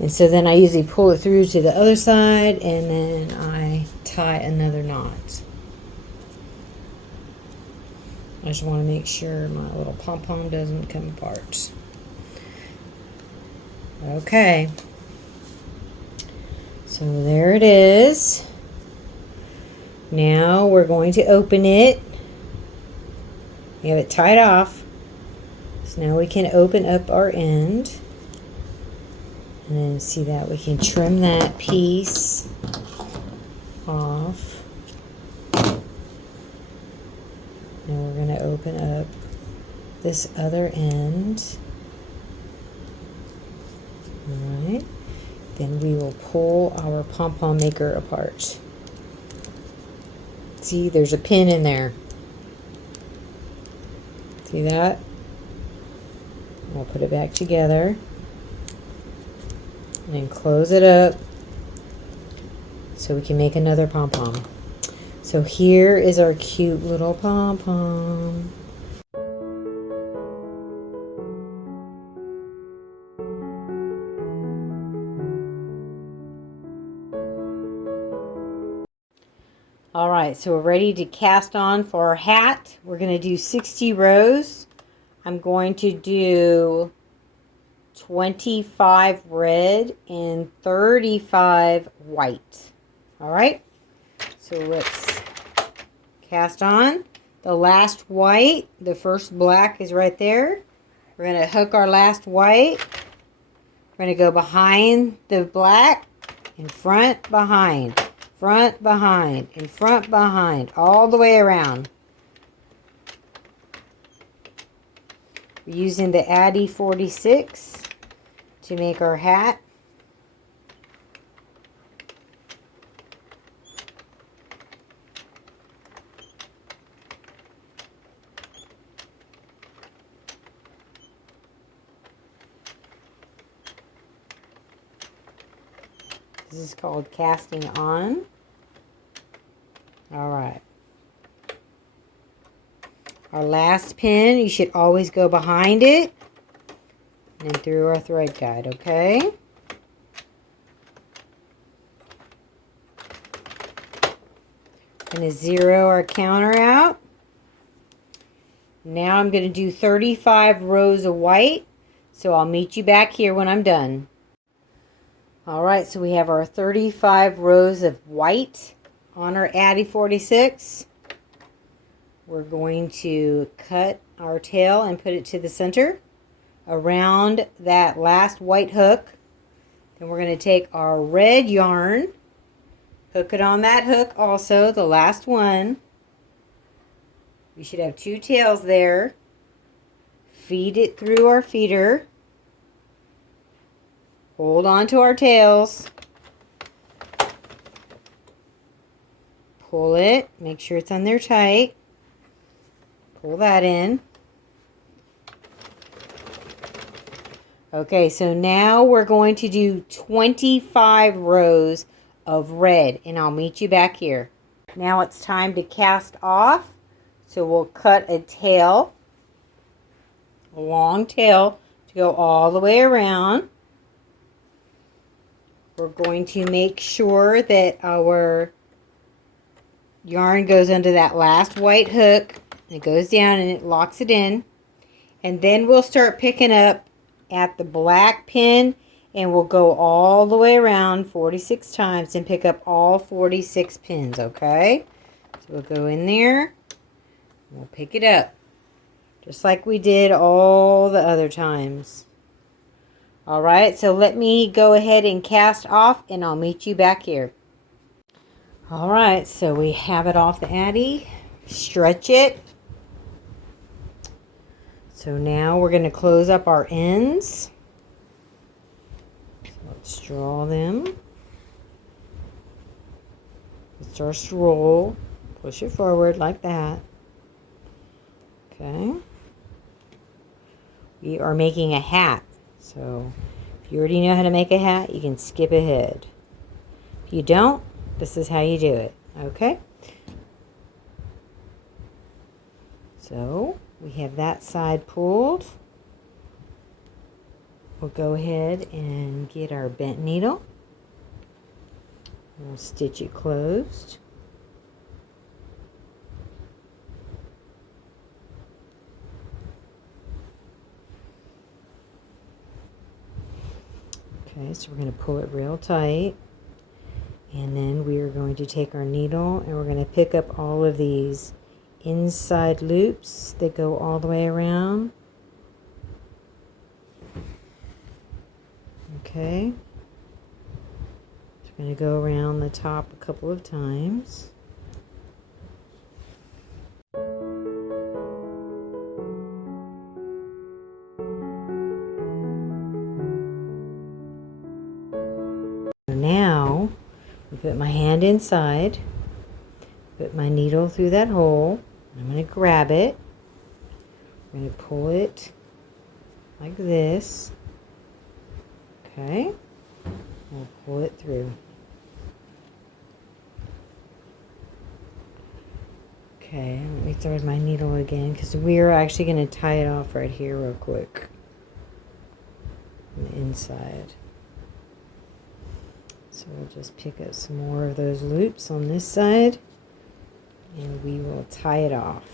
And so then I usually pull it through to the other side and then I tie another knot. I just want to make sure my little pom-pom doesn't come apart. Okay. So there it is. Now we're going to open it. We have it tied off. So now we can open up our end. And then see that we can trim that piece off. Now we're going to open up this other end. Alright. Then we will pull our pom-pom maker apart. See, there's a pin in there. See that? We'll put it back together and then close it up so we can make another pom-pom. So here is our cute little pom-pom. All right, so we're ready to cast on for our hat. We're going to do 60 rows. I'm going to do 25 red and 35 white. All right, so let's cast on. The last white, the first black is right there. We're going to hook our last white. We're going to go behind the black, in front, behind. Front, behind, and front, behind, all the way around. We're using the Addi 46 to make our hat. This is called casting on. All right. Our last pin, you should always go behind it and through our thread guide, okay? Going to zero our counter out. Now I'm going to do 35 rows of white, so I'll meet you back here when I'm done. All right, so we have our 35 rows of white on our Addi 46. We're going to cut our tail and put it to the center around that last white hook. Then we're going to take our red yarn, hook it on that hook also, the last one. We should have 2 tails there. Feed it through our feeder. Hold on to our tails. Pull it. Make sure it's on there tight. Pull that in. Okay, so now we're going to do 25 rows of red, and I'll meet you back here. Now it's time to cast off. So we'll cut a tail, a long tail, to go all the way around. We're going to make sure that our yarn goes under that last white hook. It goes down and it locks it in. And then we'll start picking up at the black pin, and we'll go all the way around 46 times and pick up all 46 pins, okay? So we'll go in there, and we'll pick it up, just like we did all the other times. All right, so let me go ahead and cast off, and I'll meet you back here. All right, so we have it off the Addi. Stretch it. So now we're going to close up our ends. So let's draw them. It starts to roll. Push it forward like that. Okay. We are making a hat. So if you already know how to make a hat, you can skip ahead. If you don't, this is how you do it. Okay? So we have that side pulled. We'll go ahead and get our bent needle. We'll stitch it closed. Okay, so we're going to pull it real tight, and then we are going to take our needle and we're going to pick up all of these inside loops that go all the way around. Okay, so we're going to go around the top a couple of times. Now, I put my hand inside, put my needle through that hole. I'm going to grab it. I'm going to pull it like this. Okay, we'll pull it through. Okay, let me thread my needle again because we're actually going to tie it off right here real quick on the inside. So we'll just pick up some more of those loops on this side and we will tie it off.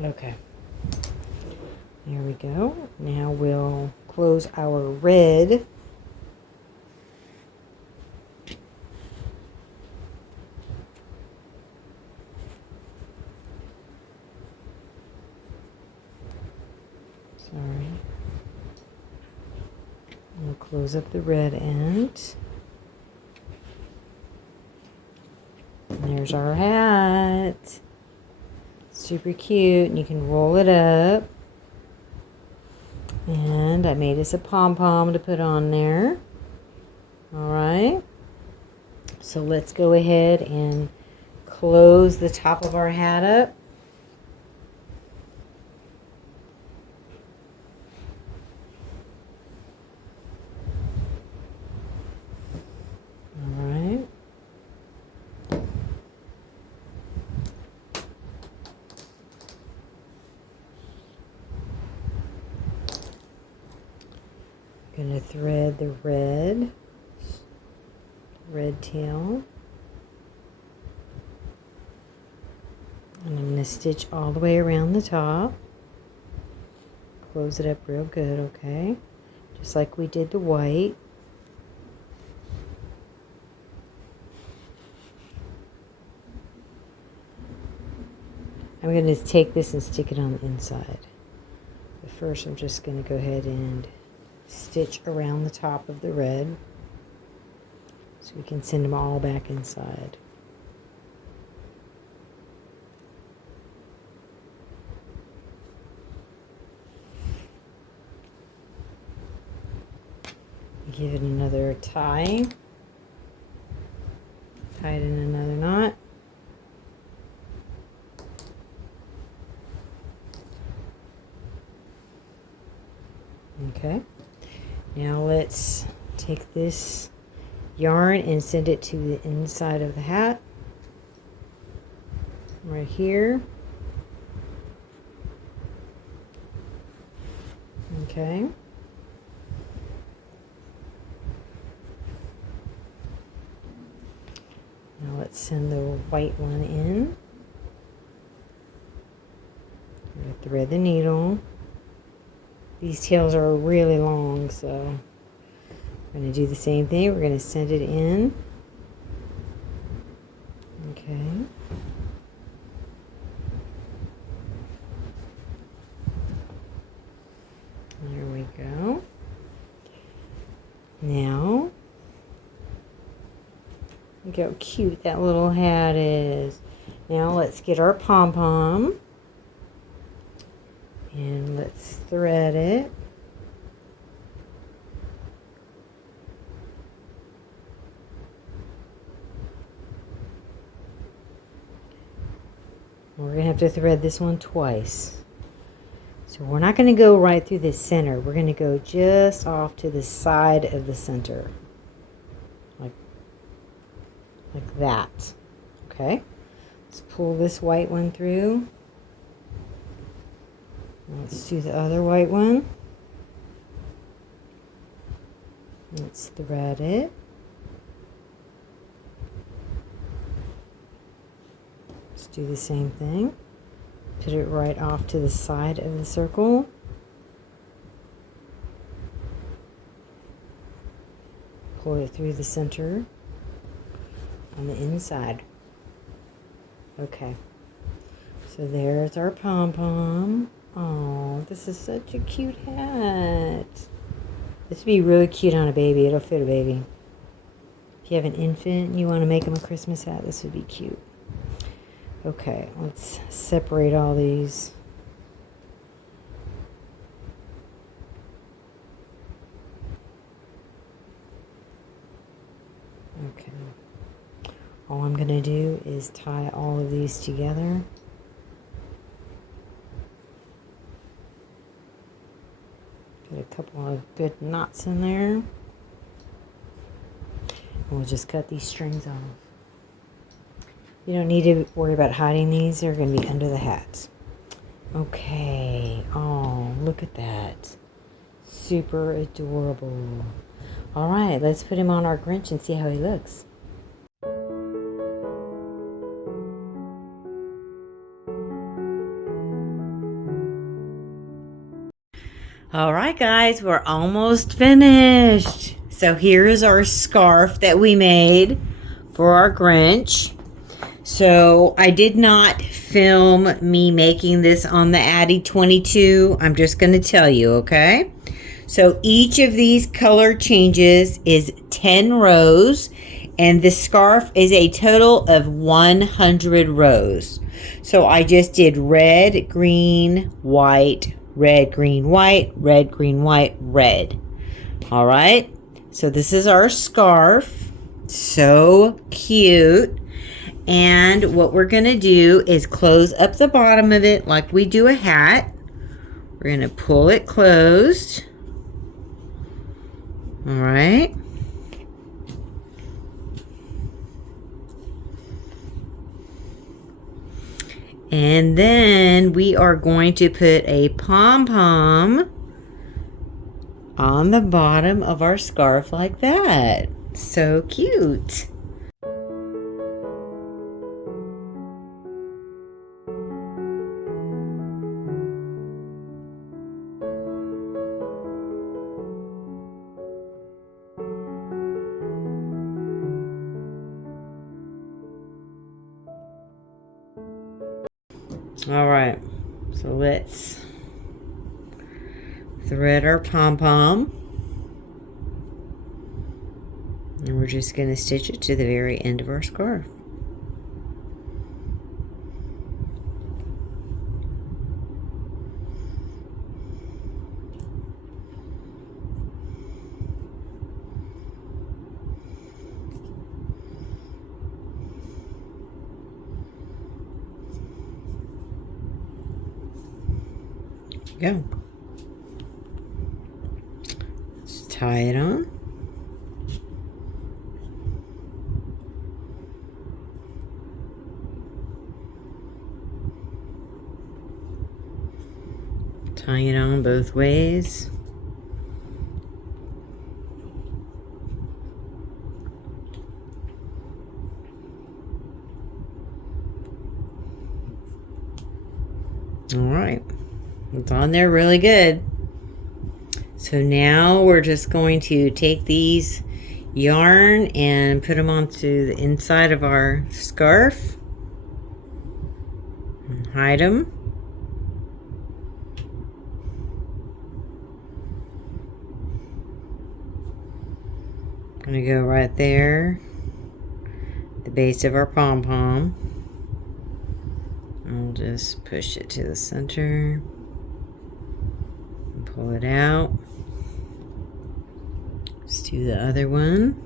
Okay, there we go. Now we'll close our red. Sorry. We'll close up the red end. And there's our hat. Super cute, and you can roll it up. And I made us a pom-pom to put on there. Alright. So let's go ahead and close the top of our hat up. Alright. Going to thread the red tail, and I'm going to stitch all the way around the top. Close it up real good, okay? Just like we did the white. I'm going to take this and stick it on the inside. But first I'm just going to go ahead and stitch around the top of the red so we can send them all back inside. Give it another tie. Tie it in another knot. Okay. Now let's take this yarn and send it to the inside of the hat. Right here. Okay. Now let's send the white one in. I'm going to thread the needle. These tails are really long, so we're going to do the same thing. We're going to send it in. Okay. There we go. Now, look how cute that little hat is. Now let's get our pom-pom. And let's thread it. We're going to have to thread this one twice. So we're not going to go right through the center. We're going to go just off to the side of the center. Like that. Okay. Let's pull this white one through. Let's do the other white one. Let's thread it. Let's do the same thing. Put it right off to the side of the circle. Pull it through the center on the inside. Okay. So there's our pom-pom. Oh, this is such a cute hat. This would be really cute on a baby. It'll fit a baby. If you have an infant and you want to make them a Christmas hat, this would be cute. Okay, let's separate all these. Okay. All I'm going to do is tie all of these together. Get a couple of good knots in there. And we'll just cut these strings off. You don't need to worry about hiding these. They're going to be under the hats. Okay. Oh, look at that. Super adorable. All right, let's put him on our Grinch and see how he looks. All right, guys, we're almost finished. So here is our scarf that we made for our Grinch. So I did not film me making this on the Addi 22. I'm just going to tell you, okay? So each of these color changes is 10 rows, and the scarf is a total of 100 rows. So I just did red, green, white, red, green, white, red, green, white, red. All right. So this is our scarf. So cute. And what we're going to do is close up the bottom of it like we do a hat. We're going to pull it closed. All right. And then we are going to put a pom-pom on the bottom of our scarf like that. So cute. All right, so let's thread our pom-pom. And we're just going to stitch it to the very end of our scarf. Go. Let's tie it on. Tie it on both ways. All right. It's on there really good. So now we're just going to take these yarn and put them onto the inside of our scarf and hide them. I'm going to go right there, the base of our pom-pom. I'll just push it to the center and pull it out. Let's do the other one.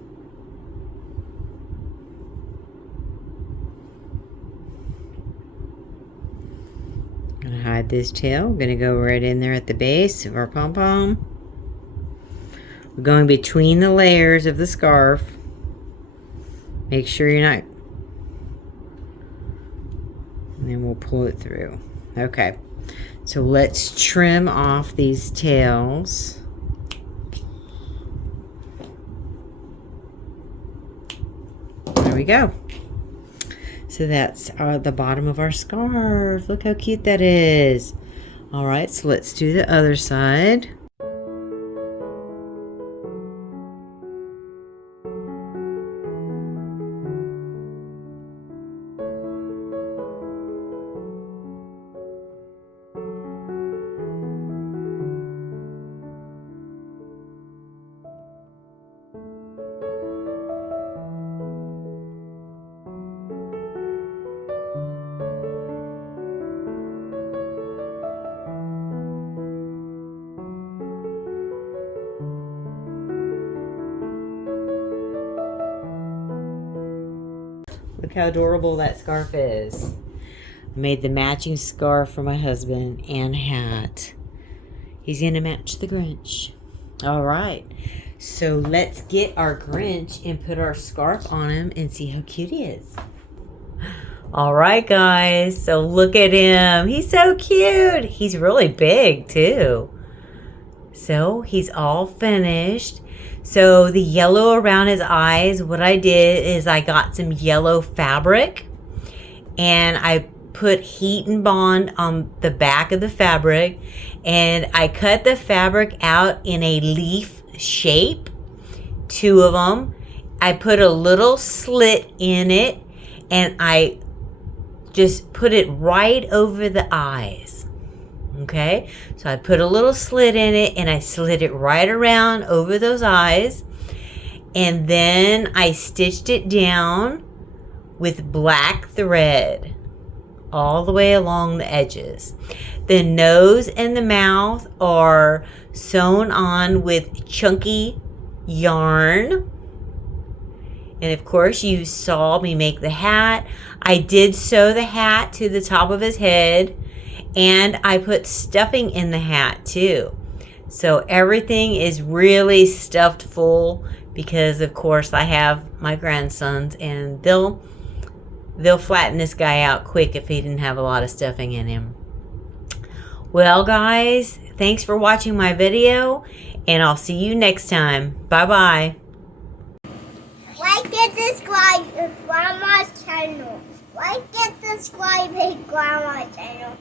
I'm going to hide this tail. I'm going to go right in there at the base of our pom-pom. We're going between the layers of the scarf. Make sure you're not, and then we'll pull it through. Okay, so let's trim off these tails. There we go. So that's the bottom of our scarf. Look how cute that is. All right, so let's do the other side. Look how adorable that scarf is. I made the matching scarf for my husband and hat. He's going to match the Grinch. All right. So let's get our Grinch and put our scarf on him and see how cute he is. All right, guys. So look at him. He's so cute. He's really big, too. So he's all finished. So the yellow around his eyes, what I did is I got some yellow fabric and I put heat and bond on the back of the fabric, and I cut the fabric out in a leaf shape, 2 of them. I put a little slit in it and I just put it right over the eyes. Okay, so I put a little slit in it and I slid it right around over those eyes, and then I stitched it down with black thread all the way along the edges. The nose and the mouth are sewn on with chunky yarn. And of course, you saw me make the hat. I did sew the hat to the top of his head, and I put stuffing in the hat too. So everything is really stuffed full because of course I have my grandsons, and they'll flatten this guy out quick if he didn't have a lot of stuffing in him. Well, guys, thanks for watching my video, and I'll see you next time. Bye-bye. Like and subscribe to Grandma's channel. Like and subscribe to Grandma's channel.